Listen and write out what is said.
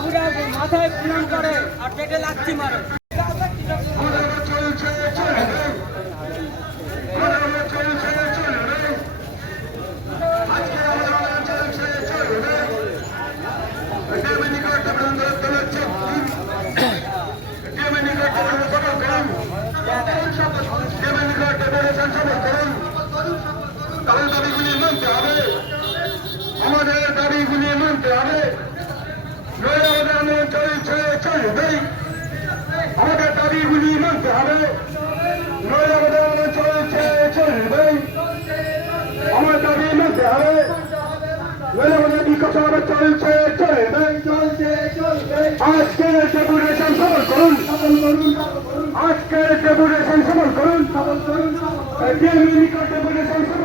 বাবুরা মাথায় প্রণাম করে আর পেটে লাচ্ছি মারে। আমাদের চলছে চলবে ডেমিনি চলছে চলবেই আমাদের দাবিগুলি মানতে হবে। নয় আমাদের আন্দোলন চলছে চলবে আমার দাবি মানতে হবে। নয় আমাদের বিকাশ আমাদের চলছে চলছে আজকের ডেপুটেশন সফল করুন। আজকের ডেপুটেশন সফল করুন। করুন